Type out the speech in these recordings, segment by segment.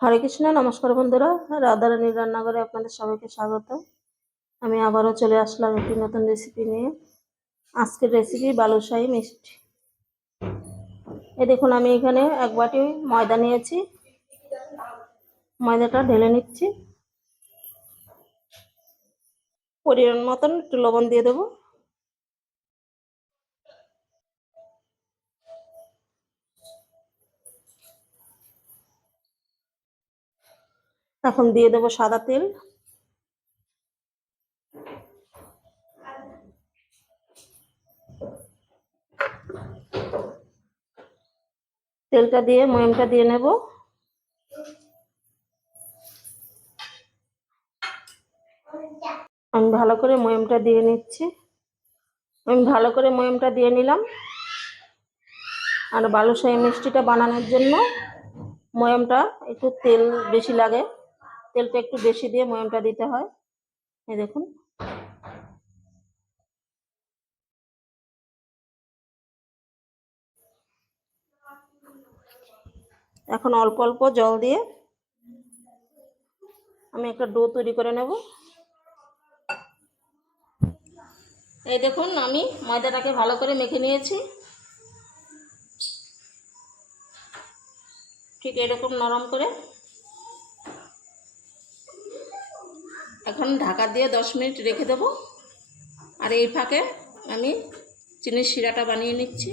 হরে কৃষ্ণ। নমস্কার বন্ধুরা, রাধারানীর রান্নাঘরে আপনাদের সবাইকে স্বাগত। আমি আবারও চলে আসলাম একটি নতুন রেসিপি নিয়ে। আজকের রেসিপি বালুশাহী মিষ্টি। এই দেখুন, আমি এখানে এক বাটি ময়দা নিয়েছি। ময়দাটা ঢেলে নিচ্ছি। পরিমাণ মতন একটু লবণ দিয়ে দেবো। এখন দিয়ে দেবো সাদা তেল। তেলটা দিয়ে ময়ামটা দিয়ে নেব। আমি ভালো করে ময়ামটা দিয়ে নিচ্ছি। নিলাম। আর বালুশাহী মিষ্টিটা বানানোর জন্য ময়ামটা একটু তেল বেশি লাগে। তেলটা একটু বেশি দিয়ে ময়ামটা দিতে হয়। এই দেখুন, এখন অল্প অল্প জল দিয়ে আমি একটা ডো তৈরি করে নেব। এই দেখুন, আমি ময়দাটাকে ভালো করে মেখে নিয়েছি। ঠিক এরকম নরম করে। এখন ঢাকা দিয়ে 10 মিনিট রেখে দেব। আর এই ফাঁকে আমি চিনির শিরাটা বানিয়ে নিচ্ছি।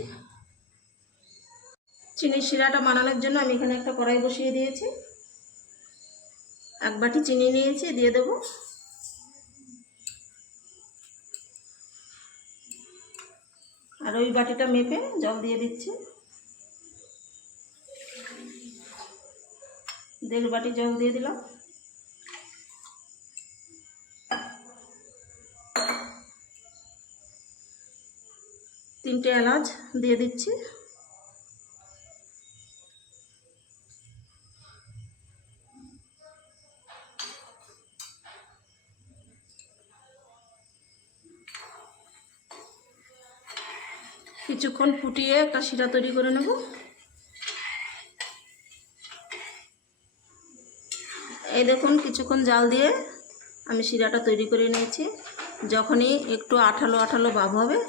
চিনির শিরাটা বানানোর জন্য আমি এখানে একটা কড়াই বসিয়ে দিয়েছি। এক বাটি চিনি নিয়েছি, দিয়ে দেব। আর ওই বাটিটা মেপে জল দিয়ে দিচ্ছি। 1.5 বাটি জল দিয়ে দিলাম। তিনটে এলাচ দিয়ে দিচ্ছি। কিছুক্ষণ ফুটিয়ে একটা শিরা তৈরি করে নেব। এই দেখুন, কিছুক্ষণ জাল দিয়ে আমি শিরাটা তৈরি করে নিয়েছি। যখনই একটু আঠালো আঠালো ভাব হবে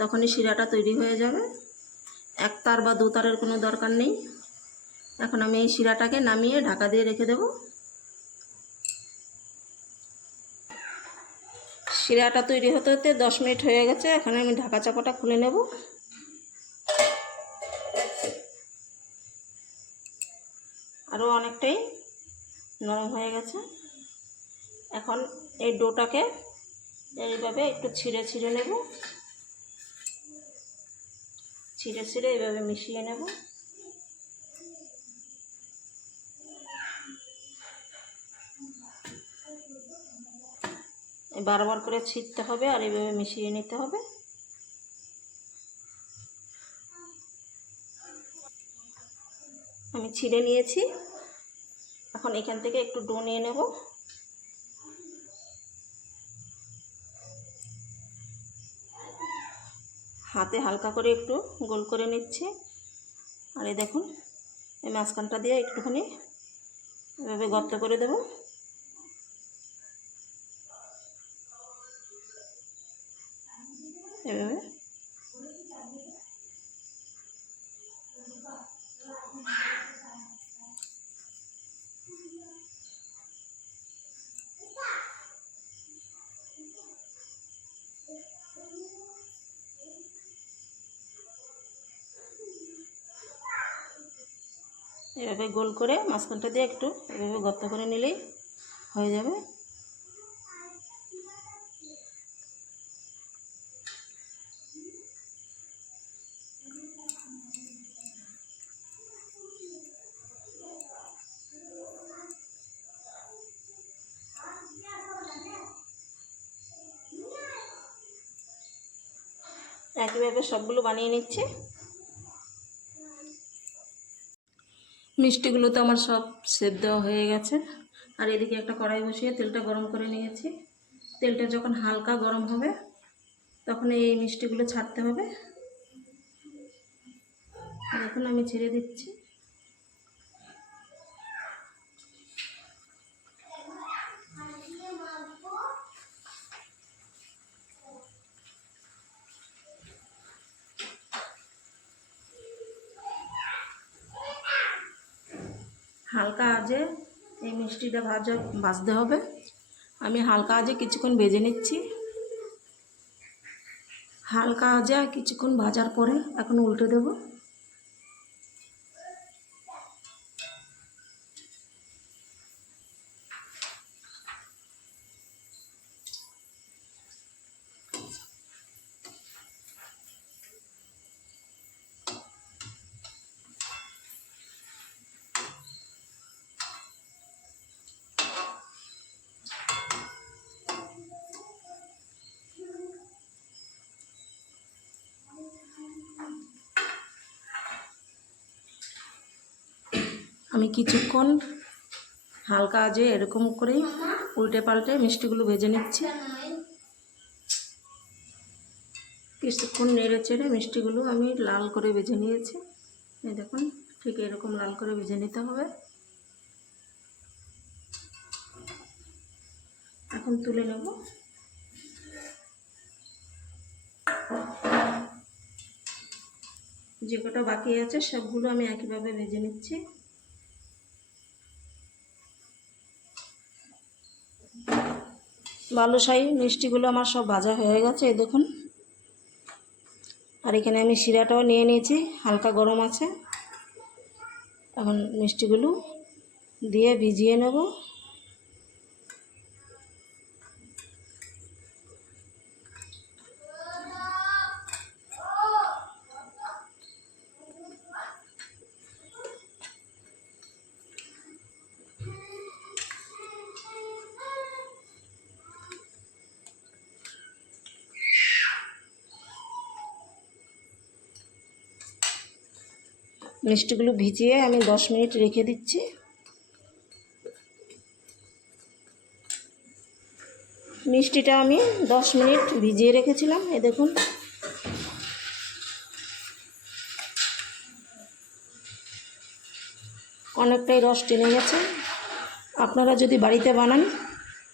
তখনই শিরাটা তৈরি হয়ে যাবে। 1 তার বা 2 তারের কোনো দরকার নেই। এখন আমি এই শিরাটাকে নামিয়ে ঢাকা দিয়ে রেখে দেব। শিরাটা তৈরি হতে হতে 10 মিনিট হয়ে গেছে। এখন আমি ঢাকা চাপাটা খুলে নেব। আরও অনেকটাই নরম হয়ে গেছে। এখন এই ডোটাকে এইভাবে একটু ছিঁড়ে ছিঁড়ে নেব। ছিঁড়ে ছিঁড়ে এইভাবে মিশিয়ে নেব। বারবার করে ছিঁড়তে হবে আর এইভাবে মিশিয়ে নিতে হবে। আমি ছিঁড়ে নিয়েছি। এখন এখান থেকে একটু ডো নিয়ে নেব। হাতে হালকা করে একটু গোল করে নিচ্ছি। আর এই দেখুন, এই মাঝখানটা দিয়ে একটুখানি এভাবে গর্ত করে দেব। এভাবে এভাবে গোল করে মাঝখানটা দিয়ে একটু এভাবে গর্ত করে নিলেই হয়ে যাবে। একইভাবে সবগুলো বানিয়ে নিচ্ছি। মিষ্টিগুলো তো আমার সব সেদ্ধ হয়ে গেছে। আর এদিকে একটা কড়াই বসিয়ে তেলটা গরম করে নিয়েছি। তেলটা যখন হালকা গরম হবে তখন এই মিষ্টিগুলো ছাড়তে হবে। এখন আমি ছেড়ে দিচ্ছি। হালকা আঁচে এই মিষ্টিটা ভাজতে হবে। আমি হালকা আঁচে কিছুক্ষণ ভেজে নিচ্ছি। হালকা আঁচে কিছুক্ষণ ভাজার পরে এখন উল্টে দেব। আমি কিছুক্ষণ হালকা আঁচে এরকম করেই উল্টে পাল্টে মিষ্টিগুলো ভেজে নিচ্ছি। কিছুক্ষণ নেড়ে চেড়ে মিষ্টিগুলো আমি লাল করে ভেজে নিয়েছি। এই দেখুন, ঠিক এরকম লাল করে ভেজে নিতে হবে। এখন তুলে নেব। যে কটা বাকি আছে সবগুলো আমি একইভাবে ভেজে নিচ্ছি। বালুশাহী মিষ্টিগুলো আমার সব ভাজা হয়ে গেছে, এই দেখুন। আর এখানে আমি শিরাটাও নিয়ে নিয়েছি, হালকা গরম আছে। এখন মিষ্টিগুলো দিয়ে ভিজিয়ে নেব। মিষ্টিগুলো ভিজিয়ে আমি 10 মিনিট রেখে দিচ্ছি। মিষ্টিটা আমি 10 মিনিট ভিজিয়ে রেখেছিলাম, এই দেখুন। অনেকটাই রস টেনে গেছে। আপনারা যদি বাড়িতে বানান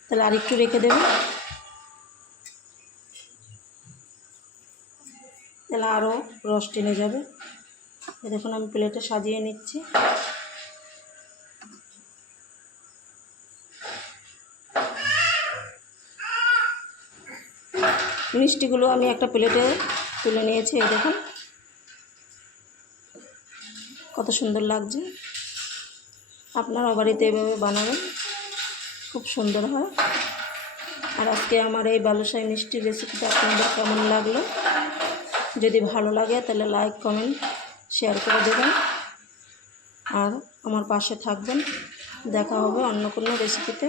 তাহলে আরেকটু রেখে দেবেন, তাহলে আরও রস টেনে যাবে। এই দেখুন, আমি প্লেটে সাজিয়ে নিচ্ছি। মিষ্টিগুলো আমি একটা প্লেটে তুলে নিয়েছি। এই দেখুন কত সুন্দর লাগছে। আপনারা বাড়িতে এভাবে বানাবেন, খুব সুন্দর হয়। আর আজকে আমার এই বালুশাহী মিষ্টির রেসিপিটা আপনাদের কেমন লাগলো? যদি ভালো লাগে তাহলে লাইক, কমেন্ট, শেয়ার করে দেবেন। আর আমার পাশে থাকবেন। দেখা হবে অন্য কোনো রেসিপিতে।